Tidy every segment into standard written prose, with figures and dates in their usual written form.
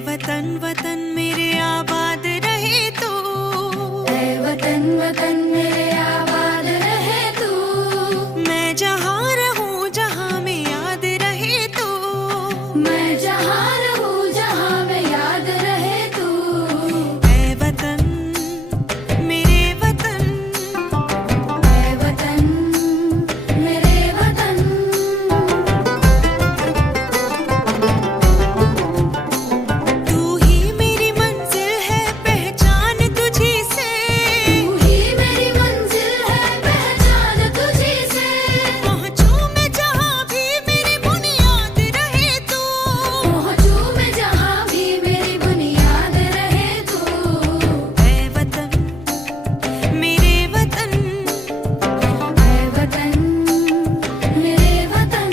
वतन वतन मेरे आबाद रहे तू, ऐ वतन वतन मेरे आबाद रहे तू। मैं जहाँ रहूँ जहाँ में याद रहे तू, मैं जहाँ रहूँ जहाँ में याद रहे तू। ऐ वतन मेरे वतन, ऐ वतन मेरे वतन। तू ही मेरी मंजिल है पहचान तुझी से, तू ही मेरी मंजिल है पहचान तुझी से। पहुँचूं मैं जहाँ भी मेरी बुनियाद रहे तू, पहुँचूं मैं जहाँ भी मेरी बुनियाद रहे तू। ऐ वतन मेरे वतन, ऐ वतन मेरे वतन।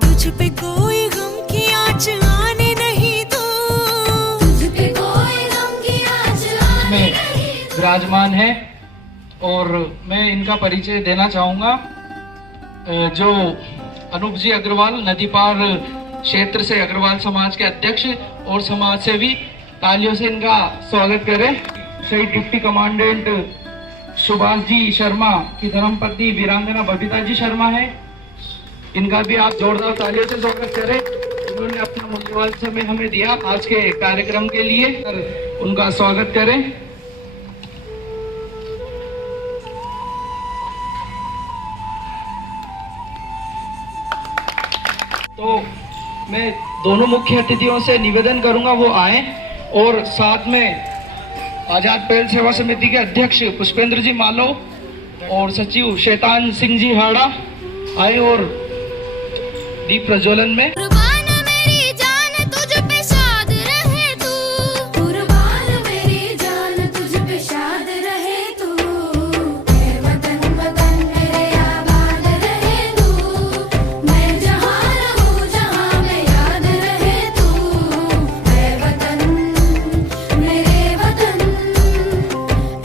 तुझ पे कोई गम की आँच आने नहीं दूँ, तुझ पे कोई गम की आँच आने में नहीं दूँ। विराजमान है और मैं इनका परिचय देना चाहूँगा। जो अनूप जी अग्रवाल नदी पार क्षेत्र से अग्रवाल समाज के अध्यक्ष और समाज सेवी, तालियों से इनका स्वागत करें। शहीद डिप्टी कमांडेंट सुभाष जी शर्मा की धर्मपत्नी वीरांगना बबीता जी शर्मा है, इनका भी आप जोरदार तालियों से स्वागत करें। उन्होंने अपना मूल्यवान समय हमें दिया आज के कार्यक्रम के लिए, उनका स्वागत करें। तो मैं दोनों मुख्य अतिथियों से निवेदन करूंगा वो आए और साथ में आजाद पहल सेवा समिति के अध्यक्ष पुष्पेंद्र जी मालो और सचिव शैतान सिंह जी हाड़ा आए और दीप प्रज्वलन में। कुर्बान मेरी जान तुझ पे शाद रहे तू। कुर्बान मेरी जान तुझ पे शाद रहे तू। ऐ वतन वतन मेरे आबाद रहे तू। मैं जहाँ रहूँ जहाँ में याद रहे तू। ऐ वतन मेरे वतन।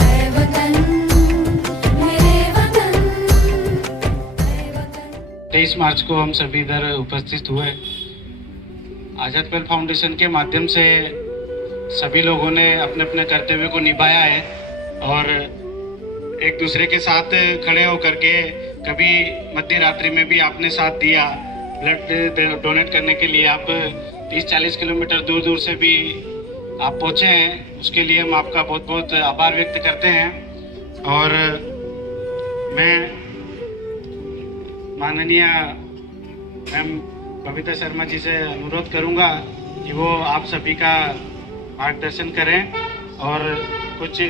ऐ वतन मेरे वतन। ऐ वतन। 23 मार्च को हम सभी इधर उपस्थित हुए। आजाद पहल फाउंडेशन के माध्यम से सभी लोगों ने अपने अपने कर्तव्य को निभाया है और एक दूसरे के साथ खड़े होकर के कभी मध्य रात्रि में भी आपने साथ दिया। ब्लड डोनेट करने के लिए आप 30-40 किलोमीटर दूर दूर से भी आप पहुँचे हैं, उसके लिए हम आपका बहुत बहुत आभार व्यक्त करते हैं। और मैं माननीय मैम बबीता शर्मा जी से अनुरोध करूंगा कि वो आप सभी का मार्गदर्शन करें और कुछ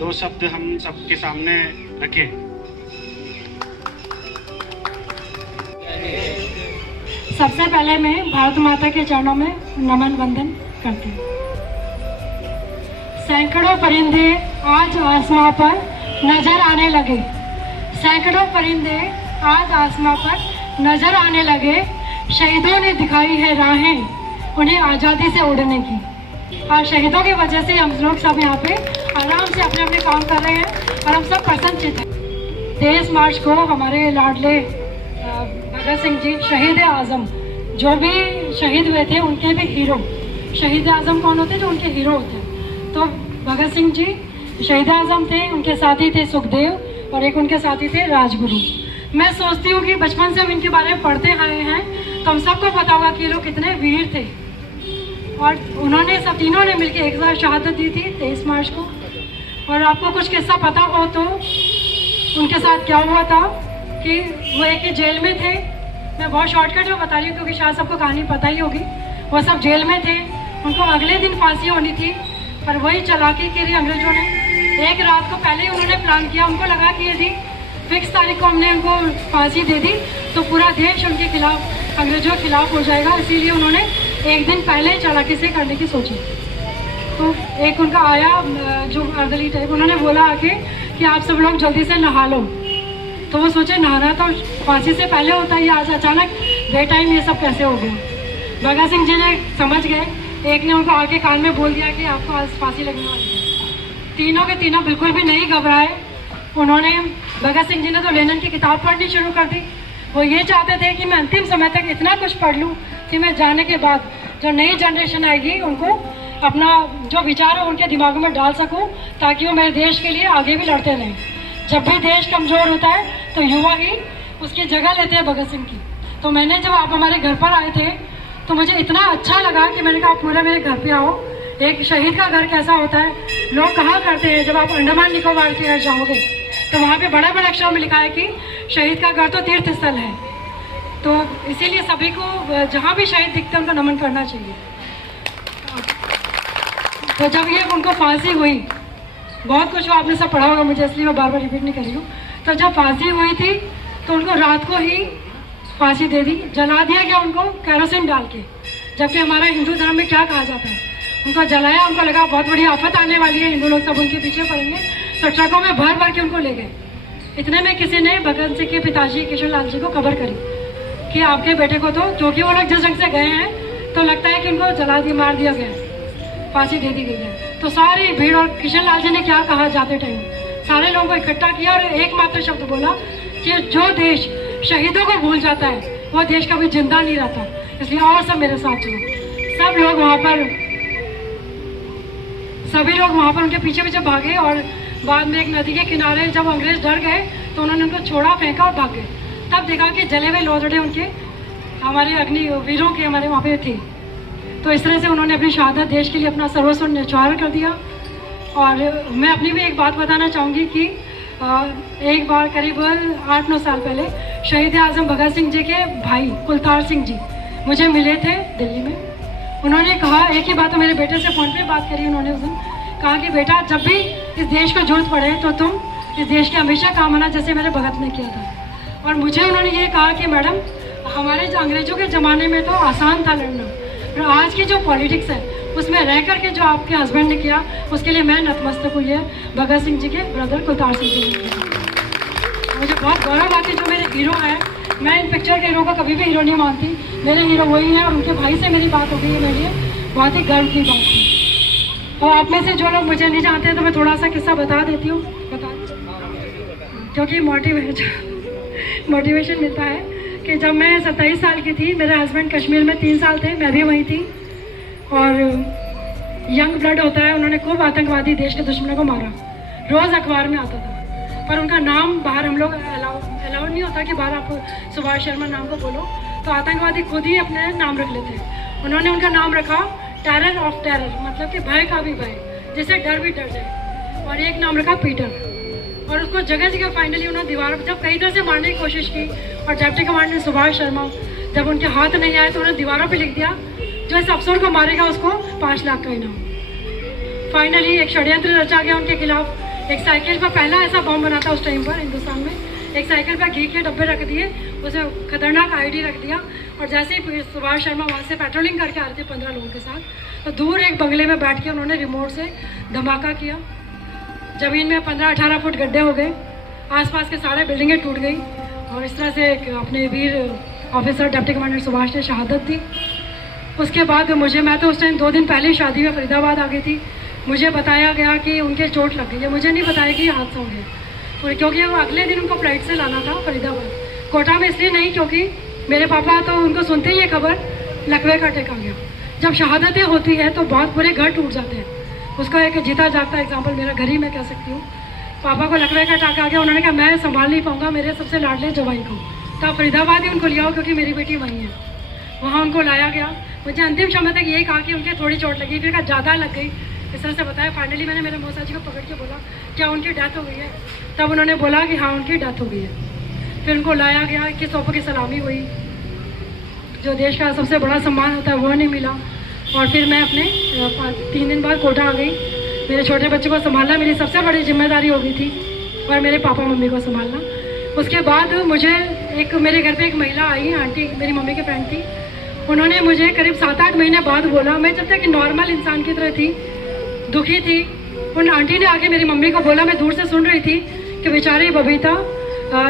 2 शब्द हम सबके सामने रखें। सबसे पहले मैं भारत माता के चरणों में नमन वंदन करती हूँ। सैकड़ों परिंदे आज आसमां पर नजर आने लगे। सैकड़ों परिंदे आज आसमां पर नजर आने लगे। शहीदों ने दिखाई है राहें उन्हें आज़ादी से उड़ने की। और शहीदों की वजह से हम लोग सब यहाँ पे आराम से अपने अपने काम कर रहे हैं और हम सब प्रसन्नचित्त हैं। 23 मार्च को हमारे लाडले भगत सिंह जी शहीद आज़म जो भी शहीद हुए थे उनके भी हीरो। शहीद आज़म कौन होते हैं? जो उनके हीरो होते हैं। तो भगत सिंह जी शहीद आज़म थे, उनके साथी थे सुखदेव और एक उनके साथी थे राजगुरु। मैं सोचती हूँ कि बचपन से हम इनके बारे में पढ़ते आए हैं तो हम सबको पता होगा कि ये लोग कितने वीर थे। और उन्होंने सब तीनों ने मिलकर एक साथ शहादत दी थी 23 मार्च को। और आपको कुछ किस्सा पता हो तो उनके साथ क्या हुआ था कि वो एक ही जेल में थे। मैं बहुत शॉर्टकट में बता रही हूँ क्योंकि शायद सबको कहानी पता ही होगी। वो सब जेल में थे, उनको अगले दिन फांसी होनी थी, पर वही चालाकी के लिए अंग्रेजों ने एक रात को पहले ही उन्होंने प्लान किया। उनको लगा कि यदि फिक्स तारीख को हमने उनको फांसी दे दी तो पूरा देश उनके खिलाफ, अंग्रेजों के खिलाफ हो जाएगा। इसीलिए उन्होंने एक दिन पहले चालाकी से करने की सोची। तो एक उनका आया जो अर्दली टाइप, उन्होंने बोला आके कि आप सब लोग जल्दी से नहा लो। तो वो सोचे नहाना तो फांसी से पहले होता है, आज अचानक बे टाइम ये सब कैसे हो गया। भगत सिंह जी ने समझ गए। एक ने उनको आके कान में बोल दिया कि आपको आज फांसी लगने वाली है। तीनों के तीनों बिल्कुल भी नहीं घबराए। उन्होंने भगत सिंह जी ने तो लेनिन की किताब पढ़नी शुरू कर दी। वो ये चाहते थे कि मैं अंतिम समय तक इतना कुछ पढ़ लूँ कि मैं जाने के बाद जो नई जनरेशन आएगी उनको अपना जो विचार है उनके दिमाग में डाल सकूं, ताकि वो मेरे देश के लिए आगे भी लड़ते रहें। जब भी देश कमज़ोर होता है तो युवा ही उसकी जगह लेते हैं भगत सिंह की। तो मैंने जब आप हमारे घर पर आए थे तो मुझे इतना अच्छा लगा कि मैंने कहा आप पूरे मेरे घर पे आओ। एक शहीद का घर कैसा होता है, लोग कहा करते हैं जब आप अंडमान निकोबार के घर जाओगे तो वहाँ पे बड़े बड़े अक्षरों में लिखा है कि शहीद का घर तो तीर्थ स्थल है। तो इसीलिए सभी को जहाँ भी शहीद दिखते हैं उनको नमन करना चाहिए। तो जब ये उनको फांसी हुई, बहुत कुछ आपने सब पढ़ा होगा मुझे, इसलिए मैं बार बार रिपीट नहीं कर रही हूँ। तो जब फांसी हुई थी तो उनको रात को ही फांसी दे दी, जला दिया गया उनको केरोसिन डाल के। जबकि हमारा हिंदू धर्म में क्या कहा जाता है, उनको जलाया, उनको लगा बहुत बड़ी आफत आने वाली है, हिंदू लोग सब उनके पीछे पड़ेंगे, तो ट्रकों में भर भर के उनको ले गए। इतने में किसी ने भगत सिंह के पिताजी किशन लाल जी को खबर करी कि आपके बेटे को तो, क्योंकि वो लोग जिस ढंग से गए हैं तो लगता है कि उनको जला दिया, मार दिया गया, फांसी दे दी गई है। तो सारी भीड़, और किशन लाल जी ने क्या कहा जाते टाइम, सारे लोगों को इकट्ठा किया और एकमात्र शब्द बोला कि जो देश शहीदों को भूल जाता है वो देश कभी जिंदा नहीं रहता। इसलिए और सब मेरे साथ चलो। सब लोग वहाँ पर, सभी लोग वहाँ पर उनके पीछे पीछे भागे और बाद में एक नदी के किनारे जब अंग्रेज डर गए तो उन्होंने उनको छोड़ा, फेंका और भाग गए। तब देखा कि जले हुए लोथड़े उनके, हमारे अग्निवीरों के हमारे वहाँ पे थे। तो इस तरह से उन्होंने अपनी शहादत देश के लिए अपना सर्वस्व न्यौछावर कर दिया। और मैं अपनी भी एक बात बताना चाहूँगी कि एक बार करीब 8-9 साल पहले शहीद आजम भगत सिंह जी के भाई कुलतार सिंह जी मुझे मिले थे दिल्ली में। उन्होंने कहा, एक ही बात, तो मेरे बेटे से फ़ोन पे बात करी उन्होंने उस दिन, कहा कि बेटा जब भी इस देश को जरूरत पड़े तो तुम इस देश के हमेशा काम आना, जैसे मेरे भगत ने किया था। और मुझे उन्होंने ये कहा कि मैडम हमारे अंग्रेज़ों के ज़माने में तो आसान था लड़ना, और आज की जो पॉलिटिक्स है उसमें रह करके जो आपके हस्बैंड ने किया उसके लिए मैं नतमस्तक हुई है भगत सिंह जी के ब्रदर कुलतार सिंह जी ने। मुझे बहुत गौरव है कि जो मेरे हीरो हैं, मैं इन पिक्चर के हीरो को कभी भी हीरो नहीं मानती, मेरे हीरो वही हैं। और उनके भाई से मेरी बात हो गई है, मेरे लिए बहुत ही गर्व की बात है। और आप में से जो लोग मुझे नहीं जानते तो मैं थोड़ा सा किस्सा बता देती हूँ, क्योंकि मोटिवेशन मिलता है कि जब मैं 27 साल की थी, मेरे हस्बैंड कश्मीर में 3 साल थे, मैं भी वहीं थी। और यंग ब्लड होता है, उन्होंने खूब आतंकवादी देश के दुश्मनों को मारा, रोज़ अखबार में आता था। पर उनका नाम बाहर हम लोग अलाउड नहीं होता कि बाहर आप सुभाष शर्मा नाम को बोलो, तो आतंकवादी खुद ही अपने नाम रख लेते हैं। उन्होंने उनका नाम रखा टेरर ऑफ टेरर, मतलब कि भय का भी भय, जिससे डर भी डर जाए। और एक नाम रखा पीटर। और उसको जगह जगह फाइनली उन्होंने दीवार पर जब कई तरह से मारने की कोशिश की, और डिप्टी कमांडेंट सुभाष शर्मा जब उनके हाथ नहीं आए तो उन्होंने दीवारों पर लिख दिया, जो इस अफसर को मारेगा उसको 5 लाख का इनाम। फाइनली एक षड्यंत्र रचा गया उनके खिलाफ। एक साइकिल पर, पहला ऐसा बम बना था उस टाइम पर हिंदुस्तान में, एक साइकिल पर घी के डब्बे रख दिए, उसे खतरनाक आईडी रख दिया। और जैसे ही सुभाष शर्मा वहाँ से पेट्रोलिंग करके आ रहे थे 15 लोगों के साथ, तो दूर एक बंगले में बैठ के उन्होंने रिमोट से धमाका किया। ज़मीन में 15-18 फुट गड्ढे हो गए, आसपास के सारे बिल्डिंगें टूट गई। और इस तरह से अपने वीर ऑफिसर डिप्टी कमांडेंट सुभाष ने शहादत दी। उसके बाद मैं तो उस टाइम 2 दिन पहले शादी में फरीदाबाद आ गई थी। मुझे बताया गया कि उनके चोट लग गई है, मुझे नहीं बताया कि हादसा हो गया। और क्योंकि वो अगले दिन उनको फ्लाइट से लाना था फरीदाबाद, कोटा में इसलिए नहीं क्योंकि मेरे पापा तो उनको सुनते ही ये खबर लकवे का टेक आ गया। जब शहादतें होती है तो बहुत पूरे घर टूट जाते हैं। उसका एक जीता जागता एग्जाम्पल मेरा घर ही मैं कह सकती हूँ। पापा को लकवे का टाका आ गया, उन्होंने कहा मैं संभाल नहीं पाऊँगा मेरे सबसे लाडले जवाई को, तो फरीदाबाद ही उनको लिया हो क्योंकि मेरी बेटी वहीं है। वहाँ उनको लाया गया। मुझे अंतिम समय तक यही कहा कि उनके थोड़ी चोट लगी, फिर कहा ज़्यादा लग गई, इस तरह से बताया। फाइनली मैंने मेरे मौसा जी को पकड़ के बोला क्या उनकी डेथ हो गई है, तब उन्होंने बोला कि हाँ उनकी डेथ हो गई है। फिर उनको लाया गया, 21 तोपों की सलामी हुई, जो देश का सबसे बड़ा सम्मान होता है वो नहीं मिला। और फिर मैं अपने 3 दिन बाद कोटा आ गई। मेरे छोटे बच्चे को संभालना मेरी सबसे बड़ी जिम्मेदारी हो गई थी, और मेरे पापा मम्मी को संभालना। उसके बाद मुझे मेरे घर पे एक महिला आई, आंटी मेरी मम्मी की फ्रेंड थी। उन्होंने मुझे करीब 7-8 महीने बाद बोला, मैं जब तक नॉर्मल इंसान की तरह थी, दुखी थी, उन आंटी ने आके मेरी मम्मी को बोला, मैं दूर से सुन रही थी कि बेचारी बबीता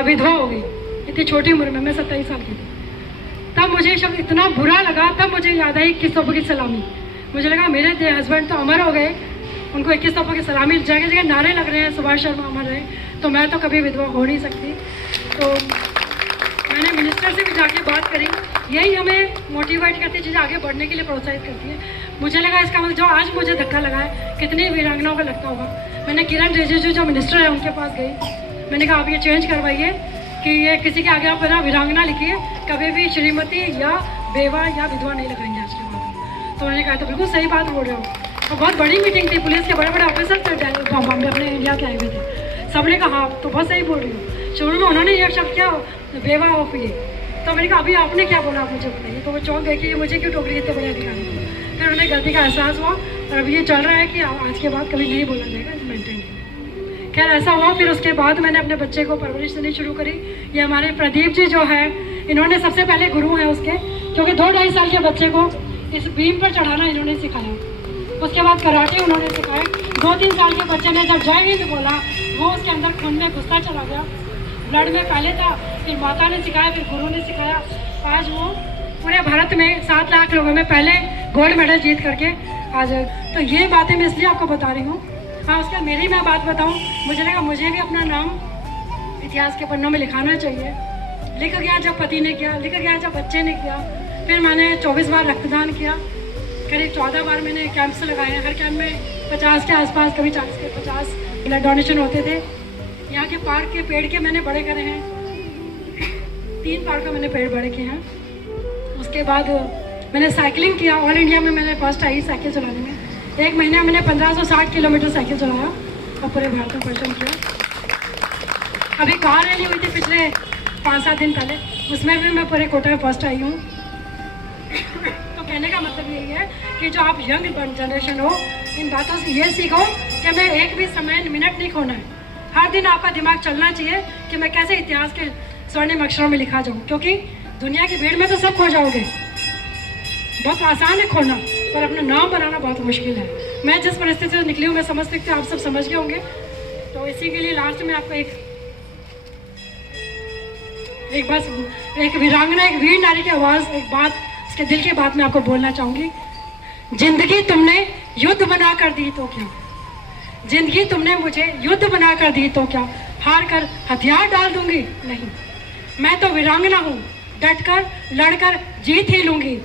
विधवा हो गई इतनी छोटी उम्र में, मैं 27 साल की थी। तब मुझे शब्द इतना बुरा लगा, तब मुझे याद आई 21 तोपों की सलामी। मुझे लगा मेरे हस्बैंड तो अमर हो गए, उनको 21 तोपों की सलामी, जगह जगह नारे लग रहे हैं सुभाष शर्मा अमर रहे, तो मैं तो कभी विधवा हो नहीं सकती। तो मैंने मिनिस्टर से भी जाके बात करी, यही हमें मोटिवेट करती है, चीज़ें आगे बढ़ने के लिए प्रोत्साहित करती है। मुझे लगा इसका मतलब जो आज मुझे धक्का लगा है कितनी वीरांगनाओं का लगता होगा। मैंने किरण रिजिजू जो मिनिस्टर है उनके पास गई, मैंने कहा आप ये चेंज करवाइए कि ये किसी के आगे आप ना वीरांगना लिखिए, कभी भी श्रीमती या बेवा या विधवा नहीं लगाएंगे आज के बाद। तो उन्होंने कहा तो बिल्कुल सही बात बोल रहे हो। और बहुत बड़ी मीटिंग थी, पुलिस के बड़े बड़े ऑफिसर थे बॉम्बे अपने इंडिया के आए हुए थे, सबने कहा आप तो बहुत सही बोल रही हो। शुरू में उन्होंने ये शब्द क्या बेवा ऑफ ये, तो मैंने कहा अभी आपने क्या बोला आप मुझे बताइए। तो वो चौंक गए कि ये मुझे क्यों टोक रही है इतने बड़े अधिकारी को। फिर उन्हें गलती का एहसास हुआ और अब ये चल रहा है कि आज के बाद कभी नहीं बोला जाएगा, मेंटेन। खैर ऐसा हुआ। फिर उसके बाद मैंने अपने बच्चे को परवरिश देनी शुरू करी। ये हमारे प्रदीप जी जो है, इन्होंने सबसे पहले गुरु हैं उसके, क्योंकि 2-2.5 साल के बच्चे को इस बीम पर चढ़ाना इन्होंने सिखाया। उसके बाद कराटे उन्होंने सिखाया। 2-3 साल के बच्चे ने जब जय हिंद बोला, वो उसके अंदर खून में घुसता चला गया, ब्लड में पहले था, फिर माता ने सिखाया, फिर गुरु ने सिखाया। आज वो पूरे भारत में 7 लाख लोगों में पहले गोल्ड मेडल जीत करके आज। तो ये बातें मैं इसलिए आपको बता रही हूँ। हाँ, उसके मेरी मैं बात बताऊँ, मुझे लगा मुझे भी अपना नाम इतिहास के पन्नों में लिखाना चाहिए। लिख गया जब पति ने किया, लिख गया जब बच्चे ने किया। फिर मैंने 24 बार रक्तदान किया, करीब 14 बार मैंने कैंप्स लगाए हैं। हर कैंप में 50 के आसपास, कभी 40 के 50 ब्लड डोनेशन होते थे। यहाँ के पार्क के पेड़ के मैंने बड़े करे हैं, 3 पार्क का मैंने पेड़ बड़े किए हैं। उसके बाद मैंने साइकिलिंग किया, ऑल इंडिया में मैंने फर्स्ट आई साइकिल चलाने में। 1 महीने मैंने 1560 किलोमीटर साइकिल चलाया और पूरे भारत में परिश्रम किया। अभी कार रैली हुई थी पिछले 5-7 दिन पहले, उसमें भी मैं पूरे कोटा में फर्स्ट आई हूँ। तो कहने का मतलब यही है कि जो आप यंग जनरेशन हो, इन बातों से ये सीखो कि हमें एक भी समय मिनट नहीं खोना है। हर दिन आपका दिमाग चलना चाहिए कि मैं कैसे इतिहास के स्वर्णिम अक्षरों में लिखा जाऊँ, क्योंकि दुनिया की भीड़ में तो सब खो जाओगे। बहुत आसान है खोना, पर अपना नाम बनाना बहुत मुश्किल है। मैं जिस परिस्थिति से निकली हूँ, मैं समझ सकती हूँ, आप सब समझ गए होंगे। तो इसी के लिए लास्ट में आपको एक वीरांगना, एक वीर नारी की आवाज़, एक बात, उसके दिल की बात मैं आपको बोलना चाहूँगी। जिंदगी तुमने युद्ध बना कर दी तो क्या, जिंदगी तुमने मुझे युद्ध बना कर दी तो क्या, हार कर हथियार डाल दूंगी नहीं। मैं तो वीरांगना हूँ, डट कर लड़कर जीत ही लूंगी।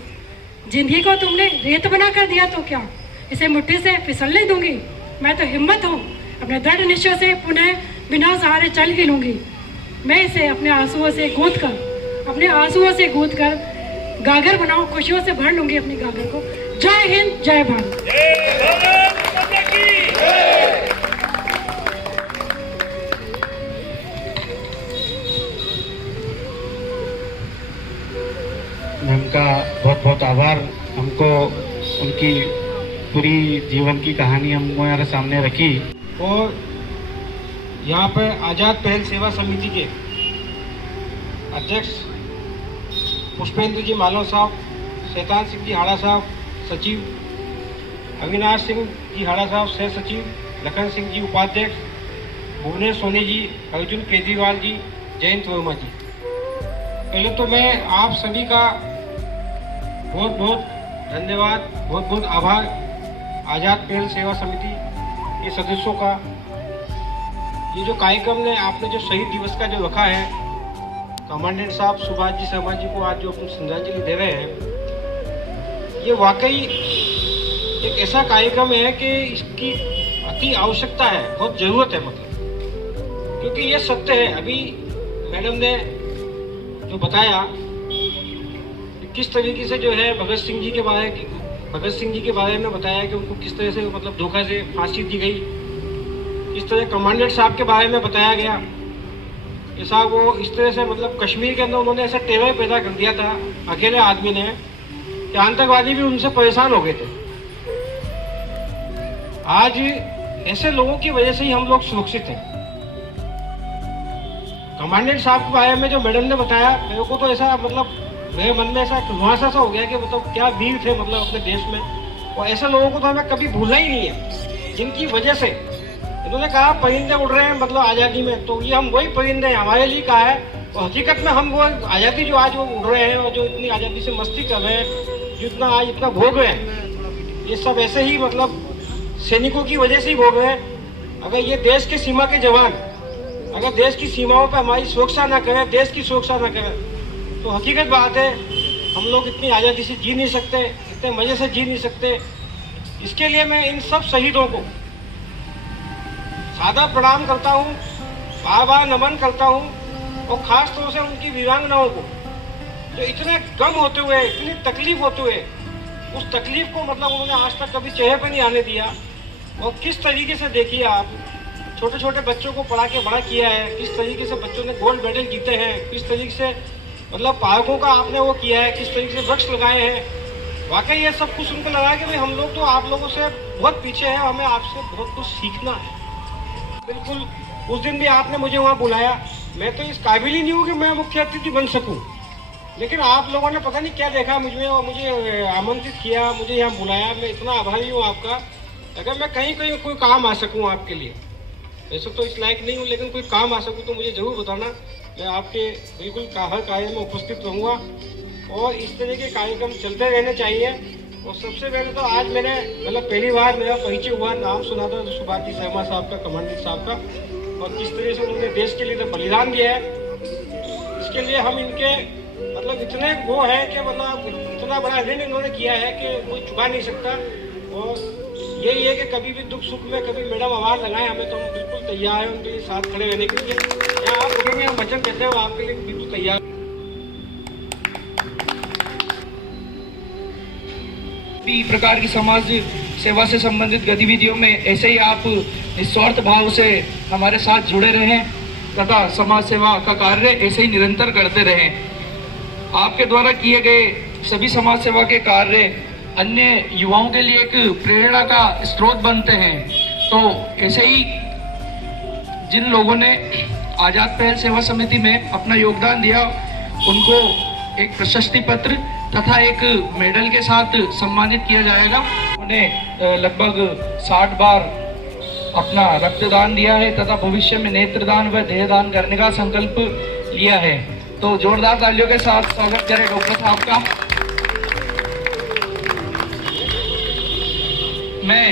जिंदगी को तुमने रेत बना कर दिया तो क्या, इसे मुट्ठी से फिसलने दूंगी। मैं तो हिम्मत हूँ, अपने दृढ़ निश्चय से पुनः बिना सहारे चल ही लूंगी। मैं इसे अपने आंसुओं से गूंथ कर गागर बनाऊं, खुशियों से भर लूंगी अपनी गागर को। जय हिंद, जय भारत। मैम का बहुत बहुत आभार। हमको उनकी पूरी जीवन की कहानी हमारे सामने रखी। और यहाँ पर आज़ाद पहल सेवा समिति के अध्यक्ष पुष्पेंद्र जी मालव साहब, शैतान सिंह जी हाड़ा साहब सचिव, अविनाश सिंह जी हाड़ा साहब सह सचिव, लखन सिंह जी उपाध्यक्ष, भुवनेश सोनी जी, अर्जुन केजरीवाल जी, जयंत वर्मा जी। पहले तो मैं आप सभी का बहुत बहुत धन्यवाद, बहुत बहुत आभार आज़ाद पहल सेवा समिति के सदस्यों का। ये जो कार्यक्रम ने आपने जो शहीद दिवस का जो रखा है, कमांडेंट साहब सुभाष जी शर्मा जी को आज जो अपनी श्रद्धांजलि दे रहे हैं, ये वाकई एक ऐसा कार्यक्रम है कि इसकी अति आवश्यकता है, बहुत ज़रूरत है मतलब। क्योंकि ये सत्य है, अभी मैडम ने जो बताया कि किस तरीके से जो है भगत सिंह जी के बारे में बताया कि उनको किस तरह से मतलब धोखा से फांसी दी गई। इस तरह कमांडेंट साहब के बारे में बताया गया, ऐसा वो इस तरह से मतलब कश्मीर के अंदर उन्होंने ऐसा टेरर पैदा कर दिया था अकेले आदमी ने कि आतंकवादी भी उनसे परेशान हो गए थे। आज ऐसे लोगों की वजह से ही हम लोग सुरक्षित हैं। कमांडेंट साहब के बारे में जो मैडम ने बताया, मेरे को तो ऐसा मतलब मेरे मन में ऐसा कुहासा सा हो गया कि मतलब क्या वीर थे मतलब अपने देश में। और ऐसे लोगों को तो हमें कभी भूलना ही नहीं है, जिनकी वजह से इन्होंने कहा परिंदे उड़ रहे हैं मतलब आज़ादी में, तो ये हम वही परिंदे हैं, हमारे लिए कहा है। और हकीकत में हम वो आज़ादी जो आज वो उड़ रहे हैं और जो इतनी आज़ादी से मस्ती कर रहे हैं, जो इतना आज इतना भोग रहे हैं, ये सब ऐसे ही मतलब सैनिकों की वजह से ही भोग रहे हैं। अगर ये देश के सीमा के जवान अगर देश की सीमाओं पर हमारी सुरक्षा ना करें, देश की सुरक्षा ना करें, तो हकीकत बात है हम लोग इतनी आज़ादी से जी नहीं सकते, इतने मज़े से जी नहीं सकते। इसके लिए मैं इन सब शहीदों को सादा प्रणाम करता हूँ, बार बार नमन करता हूँ, और ख़ास तौर से उनकी वीरांगनाओं को जो इतने गम होते हुए, इतनी तकलीफ होते हुए, उस तकलीफ को मतलब उन्होंने आज तक कभी चेहरे पर नहीं आने दिया। और किस तरीके से देखिए आप, छोटे छोटे बच्चों को पढ़ा के बड़ा किया है, किस तरीके से बच्चों ने गोल्ड मेडल जीते हैं, किस तरीके से मतलब पार्कों का आपने वो किया है, किस तरीके से वृक्ष लगाए हैं। वाकई ये सब कुछ उनको लगा कि भाई हम लोग तो आप लोगों से बहुत पीछे हैं, हमें आपसे बहुत कुछ सीखना है। बिल्कुल उस दिन भी आपने मुझे वहाँ बुलाया, मैं तो इस काबिल ही नहीं हूँ कि मैं मुख्य अतिथि बन सकूँ, लेकिन आप लोगों ने पता नहीं क्या देखा मुझमें और मुझे आमंत्रित किया, मुझे यहाँ बुलाया। मैं इतना आभारी हूँ आपका। अगर मैं कहीं कहीं कोई काम आ सकूँ आपके लिए, वैसे तो इस लायक नहीं हूँ, लेकिन कोई काम आ सकूँ तो मुझे ज़रूर बताना। मैं आपके बिल्कुल हर कार्य में उपस्थित रहूँगा और इस तरह के कार्यक्रम चलते रहने चाहिए। और सबसे पहले तो आज मैंने मतलब पहली बार मेरा परिचय हुआ, नाम सुना था सुभाष शर्मा साहब का, कमांडेंट साहब का, और किस तरह से उन्होंने देश के लिए तो बलिदान दिया है। इसके लिए हम इनके मतलब इतने वो है कि मतलब इतना बड़ा ऋण इन्होंने किया है कि कोई चुका नहीं सकता। और यही है कि कभी भी दुख सुख में कभी मैडम आवाज़ लगाएं हमें, तो हम बिल्कुल तैयार हैं उनके लिए साथ खड़े रहने के लिए। या आप बोलेंगे हम वचन कहते हैं आपके लिए बिल्कुल तैयार। भी प्रकार की समाज सेवा से संबंधित गतिविधियों में ऐसे ही आप निस्वार्थ भाव से हमारे साथ जुड़े रहें तथा समाज सेवा का कार्य ऐसे ही निरंतर करते रहें। आपके द्वारा किए गए सभी समाज सेवा के कार्य अन्य युवाओं के लिए एक प्रेरणा का स्रोत बनते हैं। तो ऐसे ही जिन लोगों ने आज़ाद पहल सेवा समिति में अपना योगदान दिया, उनको एक प्रशस्ति पत्र तथा एक मेडल के साथ सम्मानित किया जाएगा। उन्हें लगभग 60 बार अपना रक्तदान दिया है तथा भविष्य में नेत्रदान व देहदान करने का संकल्प लिया है। तो जोरदार तालियों के साथ स्वागत करें डॉक्टर साहब का। मैं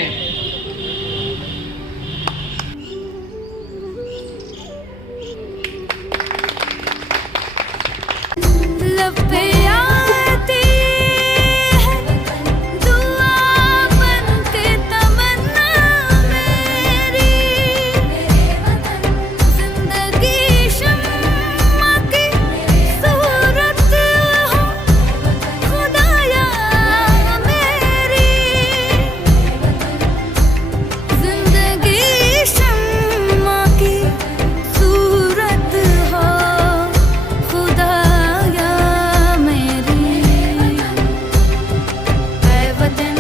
लब पे आती है दुआ बनके तमन्ना मेरी, जिंदगी शम्मा की सूरत हो खुदाया मेरी, जिंदगी शम्मा की सूरत हो खुदाया मेरी। ऐ वतन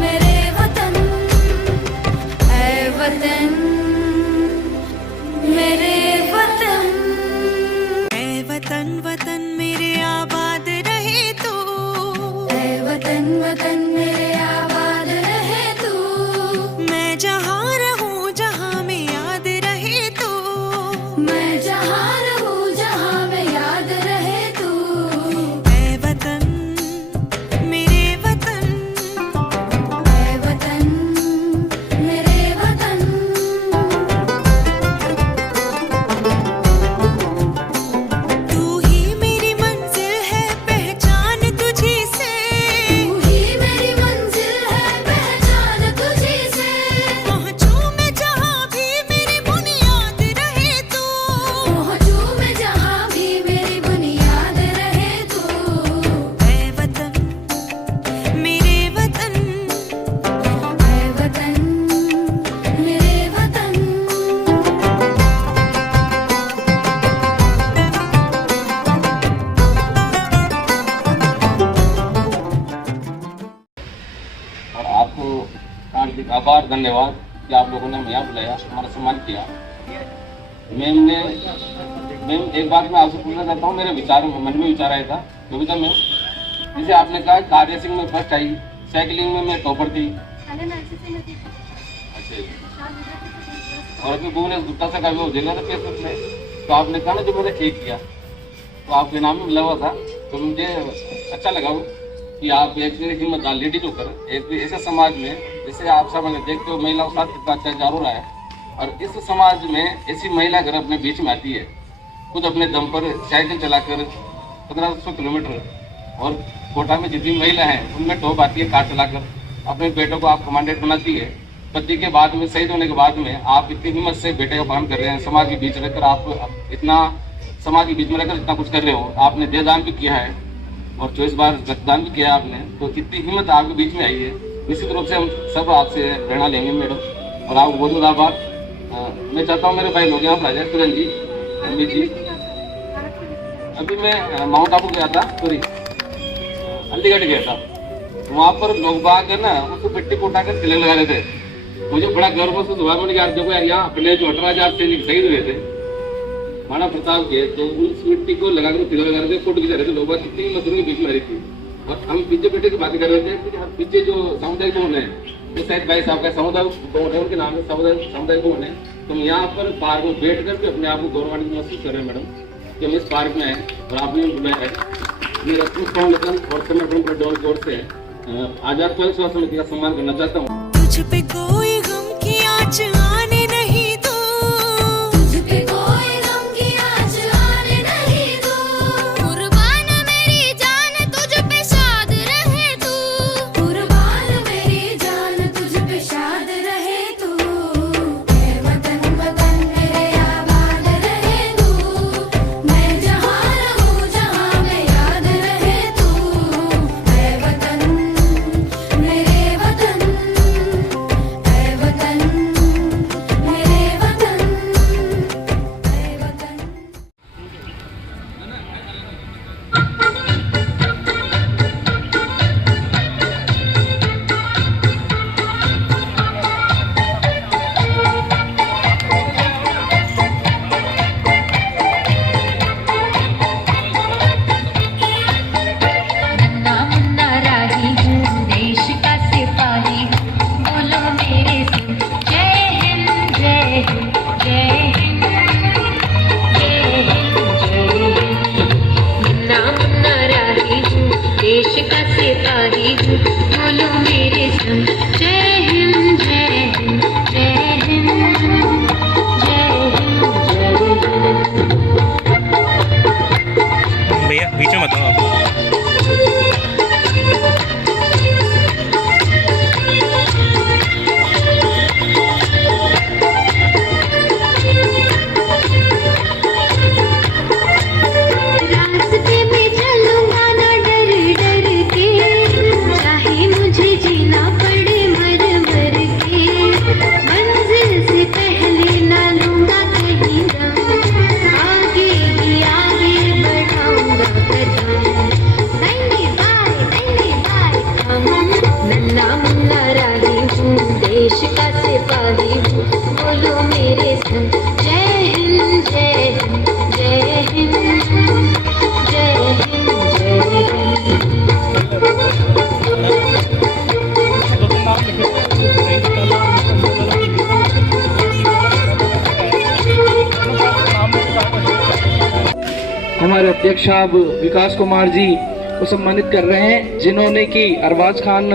मेरे वतन, ऐ वतन मेरे वतन। ऐ वतन वतन मेरे आबाद रहे तू, ऐ वतन वतन मेरे आबाद रहे तू, मैं जहाँ रहूँ जहाँ में याद रहे तू, मैं जहाँ रहूँ जहाँ में याद रहे तू। ऐ वतन मेरे वतन, ऐ वतन मेरे वतन। तू ही मेरी मंजिल है पहचान तुझी से, तू ही मेरी मंजिल है पहचान तुझी से, पहुँचूं मैं जहाँ भी मेरी बुनियाद रहे तू, पहुँचूं मैं जहाँ भी मेरी बुनियाद रहे तू। ऐ वतन मेरे वतन, ऐ वतन मेरे वतन। और आपको हार्दिक आभार, धन्यवाद कि आप लोगों ने हमें यहाँ बुलाया, हमारा सम्मान किया। मैम एक बात मैं आपसे पूछना चाहता हूँ, मेरे विचार मन में विचार आया था कविता मैम, जैसे आपने कहा कार्य सिंह में फर्स्ट आई, साइकिलिंग में मैं टॉपर थी, अच्छा, और अभी भुवनेश गुप्ता से का भी हो जाएगा था पेपर में, तो आपने कहा ना जो मैंने ठीक किया तो आपके नाम में मिला हुआ था, तो मुझे अच्छा लगा वो। कि आप ऐसी हिम्मत डाल लेडीज होकर ऐसे समाज में, जैसे आप सब देखते हो महिलाओं के साथ कितना अत्याचार हो रहा है, और इस समाज में ऐसी महिला अगर अपने बीच में आती है, खुद अपने दम पर साइकिल चलाकर 1500 किलोमीटर, और कोटा में जितनी महिला हैं उनमें टॉप आती है कार चलाकर, अपने बेटों को आप कमांडेंट बनाती है, पति के बाद में शहीद होने के बाद में आप इतनी हिम्मत से बेटे का पालन कर रहे हैं, समाज के बीच रहकर आप इतना समाज के बीच में रहकर इतना कुछ कर रहे हो, आपने देहदान भी किया है और 24 बार रक्तदान भी किया आपने, तो इतनी हिम्मत आपके बीच में आई है। निश्चित रूप से हम सब आपसे प्रेरणा लेंगे मैडम, और आपको बहुत बहुत आभार। मैं चाहता हूँ मेरे भाई लोग यहाँ राजेश किरण जी, अमित जी, अभी मैं माउंट आबू गया था, सॉरी अलीगढ़ गया था, वहाँ पर लोग बाग है ना उसको मिट्टी को उठाकर तिलक लगा रहे थे। मुझे बड़ा गर्व महसूस हुआ, मैंने कहा देखो यार यहाँ अपने जो 18,000 सैनिक शहीद हुए थे माना प्रताप के, तो उस मिट्टी को लगाकर तिलक लगा रहे थे, फोटो खिंचा रहे थे, लोग कितनी मजदूरों के बीच में रही थी। और हम पीछे बैठे की बात कर रहे थे कि पीछे जो सामुदायिक भवन है, तो शायद भाई साहब का सामुदायिक भवन है, उनके नाम है सामुदायिक भवन है, तो हम यहाँ पर पार्क में बैठ कर अपने आप को गौरवान्वित महसूस कर रहे हैं मैडम कि हम इस पार्क में आए और आप भी बुलाया है। मेरा फाउंडेशन और समर्पण प्रडोल कोर्स से आजाद पहल सेवा समिति का सम्मान करना चाहता हूँ। तुझ पे कोई गम की आँच आने नहीं दो, तुझ पे कोई गम की आँच आने नहीं दो, कुर्बान मेरी जान तुझ पे शाद रहे तू, कुर्बान मेरी जान तुझ पे शाद रहे तू, ऐ वतन वतन मेरे आबाद रहे तू, मैं जहाँ रहूँ जहाँ मैं याद रहे तू, ऐ वतन मेरे वतन, ऐ वतन मेरे वतन, ऐ वतन। नन्ना मुन्ना राही हूँ, देश का सिपाही हूँ, बोलो मेरे संग जय हिंद जय हिंद जय हिंद जय हिंद जय हिंद। नन्ना मुन्ना राही हूँ, देश का सिपाही हूँ, बोलो मेरे संग जय हिंद जय हिंद जय हिंद जय हिंद जय हिंद। भैया बीच में बताओ आप। रास्ते में चलूंगा ना डर डर के, चाहे मुझे जीना पड़े मर मर के, मंजिल से पहले ना लूंगा कहीं दम, आगे ही आगे बढ़ाऊंगा कदम, नन्हे बाय हम, नन्ना मुन्ना राही हूँ, देश का सिपाही हूँ, बोलो मेरे संग जय हिंद जय हिंद जय हिंद जय हिंद जय हिंद। हमारे अध्यक्ष साहब विकास कुमार जी को सम्मानित कर रहे हैं, जिन्होंने कि अरबाज खान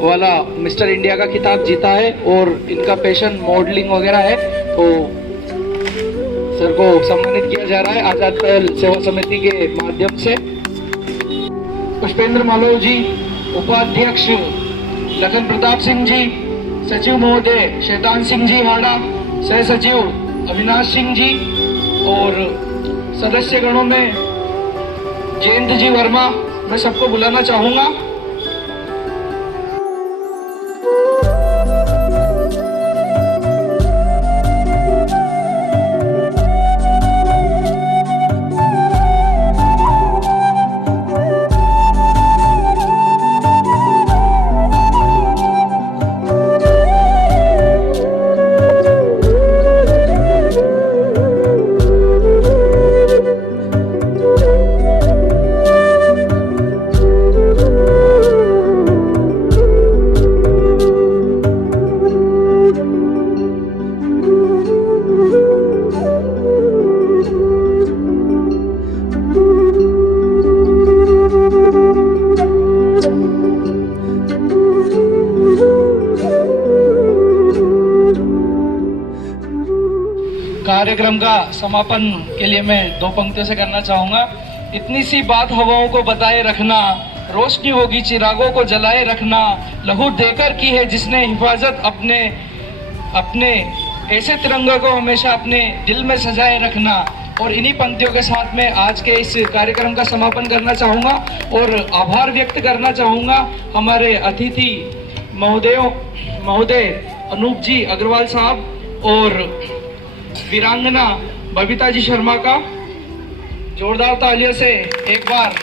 वाला मिस्टर इंडिया का खिताब जीता है और इनका पैशन मॉडलिंग वगैरह है, तो सर को सम्मानित किया जा रहा है आजाद पहल सेवा समिति के माध्यम से। पुष्पेंद्र मालव जी, उपाध्यक्ष लखन प्रताप सिंह जी, सचिव महोदय शैतान सिंह जी हाड़ा, सह सचिव अविनाश सिंह जी, और सदस्य गणों में जयंत जी वर्मा, मैं सबको बुलाना चाहूँगा। कार्यक्रम का समापन के लिए मैं 2 पंक्तियों से करना चाहूँगा। इतनी सी बात हवाओं को बताए रखना, रोशनी होगी चिरागों को जलाए रखना, लहू देकर की है जिसने हिफाजत अपने ऐसे तिरंगे को हमेशा अपने दिल में सजाए रखना। और इन्हीं पंक्तियों के साथ में आज के इस कार्यक्रम का समापन करना चाहूँगा और आभार व्यक्त करना चाहूँगा हमारे अतिथि महोदय अनूप जी अग्रवाल साहब और वीरांगना बबीता जी शर्मा का। जोरदार तालियों से एक बार।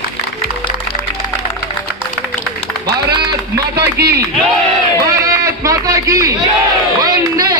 भारत माता की, भारत माता की, वंदे